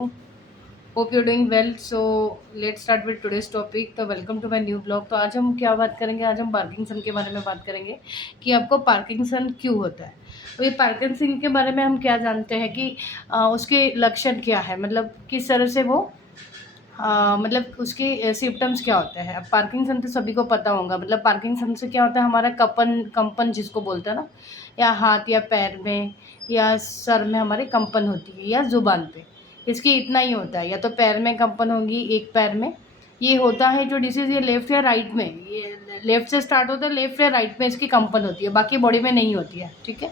Hope you doing well. So let's start with today's topic. तो welcome to my new blog. तो आज हम क्या बात करेंगे, आज हम पार्किंसन के बारे में बात करेंगे कि आपको पार्किंसन क्यों होता है। तो ये पार्किंसन के बारे में हम क्या जानते हैं कि उसके लक्षण क्या है, मतलब किस तरह से वो मतलब उसके सिम्टम्स क्या होते हैं। अब पार्किंसन तो सभी को पता होगा, मतलब पार्किंसन से क्या होता है, हमारा कंपन जिसको बोलते हैं ना, या हाथ या पैर में या सर में हमारे कंपन होती है या ज़ुबान पे। इसकी इतना ही होता है, या तो पैर में कंपन होगी, एक पैर में ये होता है जो डिसीज़, ये लेफ़्ट या राइट में, ये लेफ़्ट से स्टार्ट होता है, लेफ़्ट या राइट में इसकी कंपन होती है, बाकी बॉडी में नहीं होती है, ठीक है।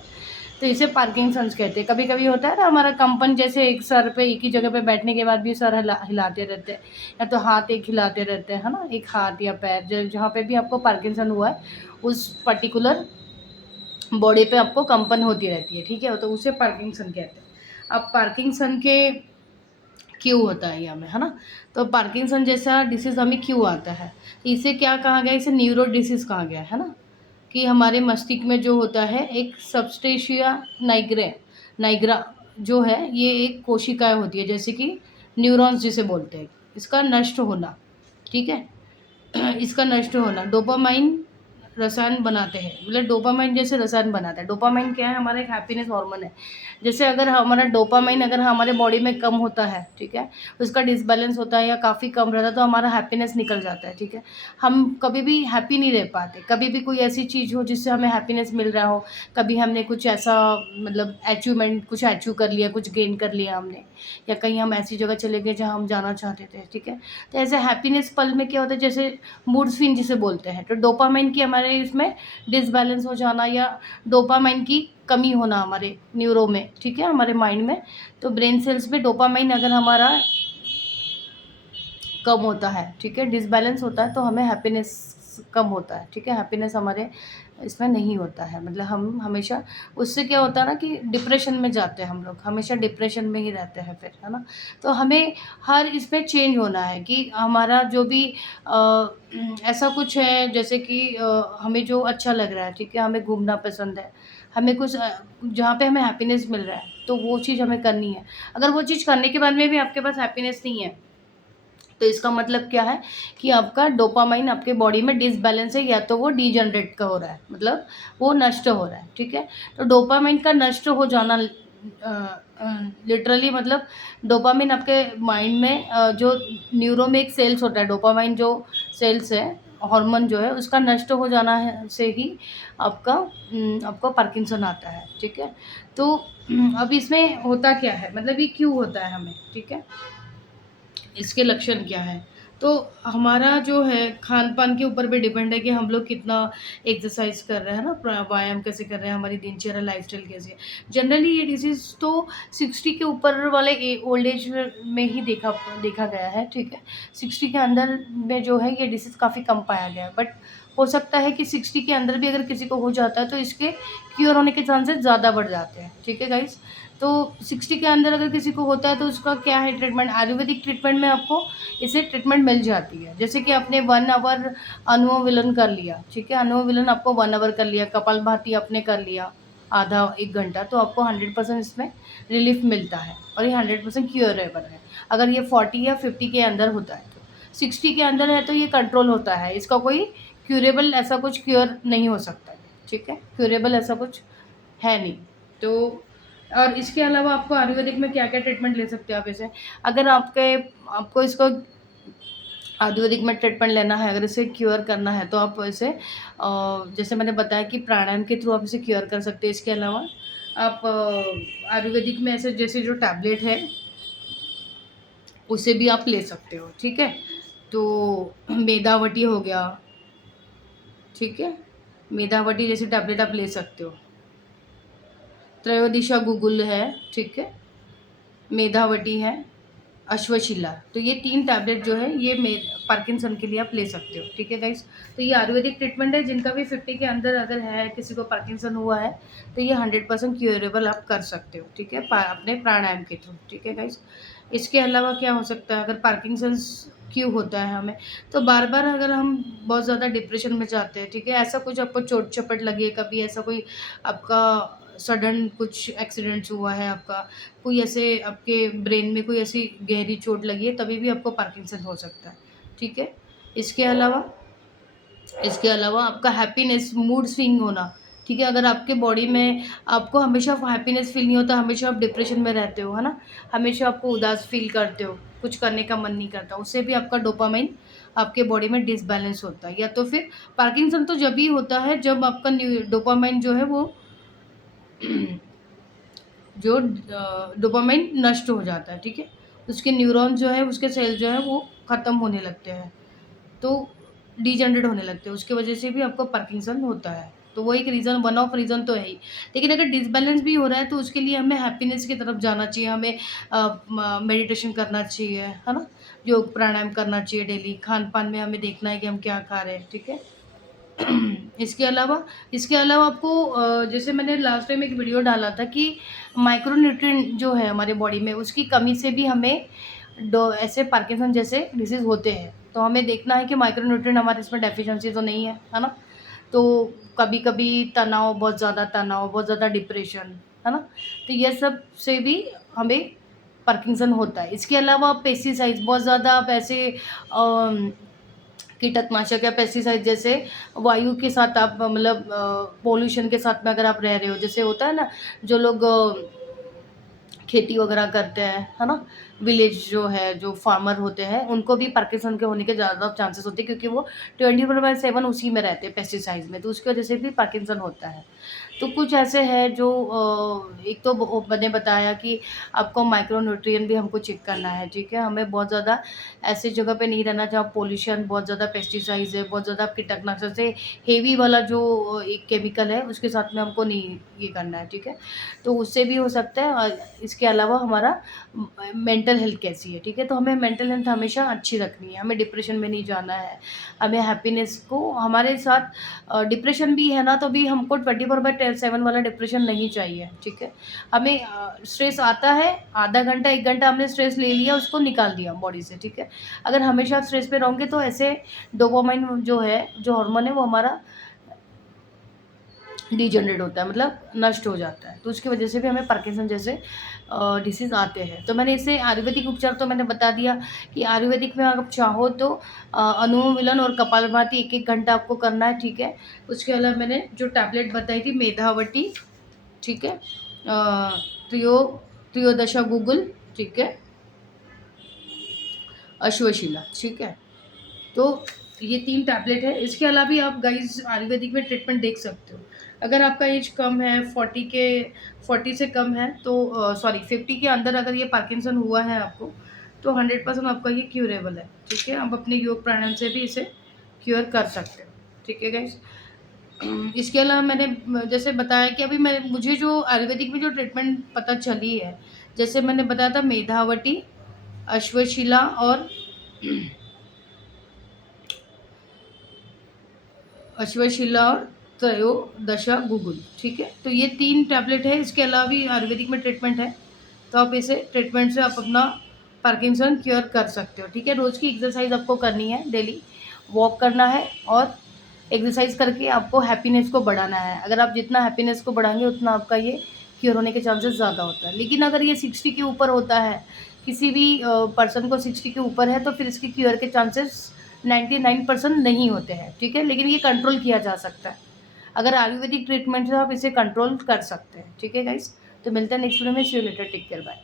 तो इसे पार्किंसंस कहते हैं। कभी-कभी होता है ना हमारा कंपन, जैसे एक सर पे एक ही जगह पे बैठने के बाद भी सर हिलाते रहते हैं, या तो हाथ एक हिलाते रहते हैं, है ना, एक हाथ या पैर जहाँ पे भी आपको पार्किंसन हुआ है उस पर्टिकुलर बॉडी पे आपको कंपन होती रहती है, ठीक है, तो उसे पार्किंसन कहते हैं। अब पार्किंसन के क्यों होता है ये हमें, है ना, तो पार्किंसन जैसा डिसीज़ हमें क्यों आता है, इसे क्या कहा गया, इसे न्यूरो डिसीज़ कहा गया है ना, कि हमारे मस्तिष्क में जो होता है एक सबस्टेशिया नाइग्रा जो है, ये एक कोशिकाएं होती है, जैसे कि न्यूरॉन्स जिसे बोलते हैं, इसका नष्ट होना, ठीक है। इसका नष्ट होना डोपामाइन रसायन बनाते हैं, मतलब डोपामाइन जैसे रसायन बनाता है। डोपामाइन क्या है, हमारा एक हैप्पीनेस हार्मोन है। जैसे अगर हमारा डोपामाइन अगर हमारे बॉडी में कम होता है, ठीक है, उसका डिसबैलेंस होता है या काफ़ी कम रहता है, तो हमारा हैप्पीनेस निकल जाता है, ठीक है। हम कभी भी हैप्पी नहीं रह पाते, कभी भी कोई ऐसी चीज़ हो जिससे हमें हैप्पीनेस मिल रहा हो, कभी हमने कुछ ऐसा मतलब अचीवमेंट कुछ अचीव कर लिया, कुछ गेन कर लिया हमने, या कहीं हम ऐसी जगह चले गए जहाँ हम जाना चाहते थे, ठीक है। तो ऐसे हैप्पीनेस पल में क्या होता है, जैसे मूड स्विंग जिसे बोलते हैं, तो डोपामाइन की हमारे इसमें डिसबैलेंस हो जाना या डोपामाइन की कमी होना हमारे न्यूरो में, ठीक है, हमारे माइंड में। तो ब्रेन सेल्स में डोपामाइन अगर हमारा कम होता है, ठीक है, डिसबैलेंस होता है, तो हमें हैप्पीनेस कम होता है, ठीक है, हैप्पीनेस हमारे इसमें नहीं होता है, मतलब हम हमेशा उससे क्या होता है ना कि डिप्रेशन में जाते हैं हम लोग, हमेशा डिप्रेशन में ही रहते हैं फिर, है ना। तो हमें हर इसमें चेंज होना है कि हमारा जो भी ऐसा कुछ है, जैसे कि हमें जो अच्छा लग रहा है, ठीक है, हमें घूमना पसंद है, हमें कुछ जहाँ पे हमें हैप्पीनेस मिल रहा है, तो वो चीज़ हमें करनी है। अगर वो चीज़ करने के बाद में भी आपके पास हैप्पीनेस नहीं है, तो इसका मतलब क्या है कि आपका डोपामाइन आपके बॉडी में डिसबैलेंस है, या तो वो डीजनरेट का हो रहा है, मतलब वो नष्ट हो रहा है, ठीक है। तो डोपामाइन का नष्ट हो जाना लिटरली मतलब डोपामाइन आपके माइंड में जो न्यूरो में एक सेल्स होता है, डोपामाइन जो सेल्स है, हार्मोन जो है, उसका नष्ट हो जाना है से ही आपको पार्किंसन आता है, ठीक है। तो अब इसमें होता क्या है, मतलब ये क्यों होता है हमें, ठीक है, इसके लक्षण क्या हैं? तो हमारा जो है खान-पान के ऊपर भी डिपेंड है कि हम लोग कितना एक्सरसाइज़ कर रहे हैं ना, व्यायाम कैसे कर रहे हैं, हमारी दिनचर्या लाइफ़स्टाइल कैसी है। जनरली ये डिसीज़ तो 60 के ऊपर वाले ओल्ड एज में ही देखा गया है, ठीक है। 60 के अंदर में जो है ये डिसीज़ काफ़ी कम पाया गया है, बट हो सकता है कि 60 के अंदर भी अगर किसी को हो जाता है तो इसके क्योर होने के चांसेस ज़्यादा बढ़ जाते हैं, ठीक है गाइज़। तो 60 के अंदर अगर किसी को होता है तो उसका क्या है ट्रीटमेंट, आयुर्वेदिक ट्रीटमेंट में आपको इसे ट्रीटमेंट मिल जाती है। जैसे कि आपने 1 आवर अनुलोम विलोम कर लिया, ठीक है, अनुलोम विलोम आपको 1 आवर कर लिया, कपालभाति आपने कर लिया आधा 1 घंटा, तो आपको 100% इसमें रिलीफ़ मिलता है और ये 100% क्यूरेबल है। अगर ये 40 या 50 के अंदर होता है तो, 60 के अंदर है तो ये कंट्रोल होता है, इसका कोई क्यूरेबल ऐसा कुछ क्योर नहीं हो सकता है, ठीक है, क्यूरेबल ऐसा कुछ है नहीं। तो और इसके अलावा आपको आयुर्वेदिक में क्या-क्या ट्रीटमेंट ले सकते हो आप इसे। अगर आपको इसको आयुर्वेदिक में ट्रीटमेंट लेना है, अगर इसे क्योर करना है तो आप इसे जैसे मैंने बताया कि प्राणायाम के थ्रू आप इसे क्योर कर सकते हैं। इसके अलावा आप आयुर्वेदिक में ऐसे जैसे जो टैबलेट है, उसे भी आप ले सकते हो, ठीक है। तो मेदावटी हो गया, ठीक है, मेदावटी जैसी टैबलेट आप ले सकते हो। त्रयोदिशा गुगुल है, ठीक है, मेधावटी है, अश्वशिला, तो ये 3 टैबलेट जो है ये पार्किंसन के लिए आप ले सकते हो, ठीक है गाइस। तो ये आयुर्वेदिक ट्रीटमेंट है, जिनका भी 50 के अंदर अगर है, किसी को पार्किंसन हुआ है, तो ये 100% क्यूरेबल आप कर सकते हो, ठीक है, अपने प्राणायाम के थ्रू, ठीक है गाइस। इसके अलावा क्या हो सकता है, अगर पार्किंसंस क्यों होता है हमें, तो बार-बार अगर हम बहुत ज़्यादा डिप्रेशन में जाते हैं, ठीक है, ऐसा कुछ आपको चोट-चपेट लगी है, कभी ऐसा कोई आपका सडन कुछ एक्सीडेंट्स हुआ है आपका, कोई ऐसे आपके ब्रेन में कोई ऐसी गहरी चोट लगी है, तभी भी आपको पार्किंसन हो सकता है, ठीक है। इसके अलावा इसके अलावा आपका हैप्पीनेस, मूड स्विंग होना, ठीक है। अगर आपके बॉडी में आपको हमेशा हैप्पीनेस फील नहीं होता, हमेशा आप डिप्रेशन में रहते हो, है ना? हमेशा आपको उदास फील करते हो, कुछ करने का मन नहीं करता, उससे भी आपका डोपामाइन आपके बॉडी में डिसबैलेंस होता है। या तो फिर पार्किंसन तो जब ही होता है जब आपका डोपामाइन जो है वो जो डोपामाइन नष्ट हो जाता है, ठीक है। उसके न्यूरॉन जो है, उसके सेल जो है वो ख़त्म होने लगते हैं, तो डिजनरेट होने लगते हैं, उसकी वजह से भी आपको पार्किंसन होता है। तो वो एक रीज़न, वन ऑफ रीज़न तो है ही। लेकिन अगर डिसबैलेंस भी हो रहा है तो उसके लिए हमें हैप्पीनेस की तरफ जाना चाहिए, हमें मेडिटेशन करना चाहिए, है ना? योग प्राणायाम करना चाहिए डेली, खान-पान में हमें देखना है कि हम क्या खा रहे हैं, ठीक है? इसके अलावा आपको जैसे मैंने लास्ट टाइम एक वीडियो डाला था कि माइक्रोन्यूट्रिएंट जो है हमारे बॉडी में, उसकी कमी से भी हमें ऐसे पार्किंसन जैसे डिसीज़ होते हैं। तो हमें देखना है कि माइक्रोन्यूट्रिएंट हमारे इसमें डेफिशिएंसी तो नहीं है ना? तो कभी-कभी तनाव, बहुत ज़्यादा डिप्रेशन, है ना? तो ये सब से भी हमें पार्किंसन होता है। इसके अलावा पेस्टिसाइड्स, बहुत ज़्यादा आप ऐसे कीटकनाशक या पेस्टिसाइड जैसे वायु के साथ आप मतलब पॉल्यूशन के साथ में अगर आप रह रहे हो, जैसे होता है ना, जो लोग खेती वगैरह करते हैं, है ना? विलेज जो है, जो फार्मर होते हैं, उनको भी पार्किंसन के होने के ज़्यादा चांसेस होते हैं, क्योंकि वो 24/7 उसी में रहते हैं पेस्टिसाइड्स में, तो उसकी वजह से भी पार्किंसन होता है। तो कुछ ऐसे हैं जो एक तो मैंने बताया कि आपको माइक्रोन्यूट्रिएंट भी हमको चेक करना है, ठीक है। हमें बहुत ज़्यादा ऐसी जगह पे नहीं रहना जहाँ पॉल्यूशन, बहुत ज़्यादा पेस्टिसाइड्स है, बहुत ज़्यादा कीटनाशक से हेवी वाला जो एक केमिकल है उसके साथ में हमको नहीं ये करना है, ठीक है। तो उससे भी हो सकता है। और इसके अलावा हमारा मेंटल हेल्थ कैसी है, ठीक है। तो हमें मेंटल हेल्थ हमेशा अच्छी रखनी है, हमें डिप्रेशन में नहीं जाना है, हमें हैप्पीनेस को हमारे साथ डिप्रेशन भी है ना, तो भी हमको 24/7 वाला डिप्रेशन नहीं चाहिए, ठीक है। हमें स्ट्रेस आता है, आधा घंटा 1 घंटा हमने स्ट्रेस ले लिया, उसको निकाल दिया बॉडी से, ठीक है। अगर हमेशा स्ट्रेस पे रहोगे तो ऐसे डोपामाइन जो है, जो हार्मोन है, वो हमारा डिजनरेट होता है, मतलब नष्ट हो जाता है, तो उसकी वजह से भी हमें पार्किंसन जैसे डिसीज़ आते हैं। तो मैंने इसे आयुर्वेदिक उपचार तो मैंने बता दिया कि आयुर्वेदिक में अगर आप चाहो तो अनुलोम-विलोम और कपालभाति 1-1 घंटा आपको करना है, ठीक है। उसके अलावा मैंने जो टैबलेट बताई थी मेधावटी, ठीक है, त्रियो त्रयोदशा गुगुल, ठीक है, अश्वशिला, ठीक है। तो ये 3 टैबलेट है। इसके अलावा भी आप गाइज़ आयुर्वेदिक में ट्रीटमेंट देख सकते हो। अगर आपका एज कम है, 40 से कम है, तो सॉरी 50 के अंदर अगर ये पार्किंसन हुआ है आपको, तो 100% आपका ये क्यूरेबल है, ठीक है। आप अपने योग प्राणायाम से भी इसे क्योर कर सकते हो, ठीक है गाइज़। इसके अलावा मैंने जैसे बताया कि अभी मुझे जो आयुर्वेदिक में जो ट्रीटमेंट पता चली है, जैसे मैंने बताया था मेधावटी, अश्वशिला और अश्वशिला और त्रयोदशा गुगुल, ठीक है। तो ये 3 टैबलेट है, इसके अलावा भी आयुर्वेदिक में ट्रीटमेंट है, तो आप इसे ट्रीटमेंट से आप अपना पार्किंसन क्योर कर सकते हो, ठीक है। रोज़ की एक्सरसाइज आपको करनी है, डेली वॉक करना है, और एक्सरसाइज करके आपको हैप्पीनेस को बढ़ाना है। अगर आप जितना हैप्पीनेस को बढ़ाएँगे उतना आपका ये क्योर होने के चांसेस ज़्यादा होता है। लेकिन अगर ये 60 के ऊपर होता है, किसी भी पर्सन को 60 के ऊपर है, तो फिर इसके क्योर के चांसेस 99% नहीं होते हैं, ठीक है। लेकिन ये कंट्रोल किया जा सकता है, अगर आयुर्वेदिक ट्रीटमेंट से आप इसे कंट्रोल कर सकते हैं, ठीक है गाइस। तो मिलते हैं नेक्स्ट वीडियो में, see you later, take care, bye.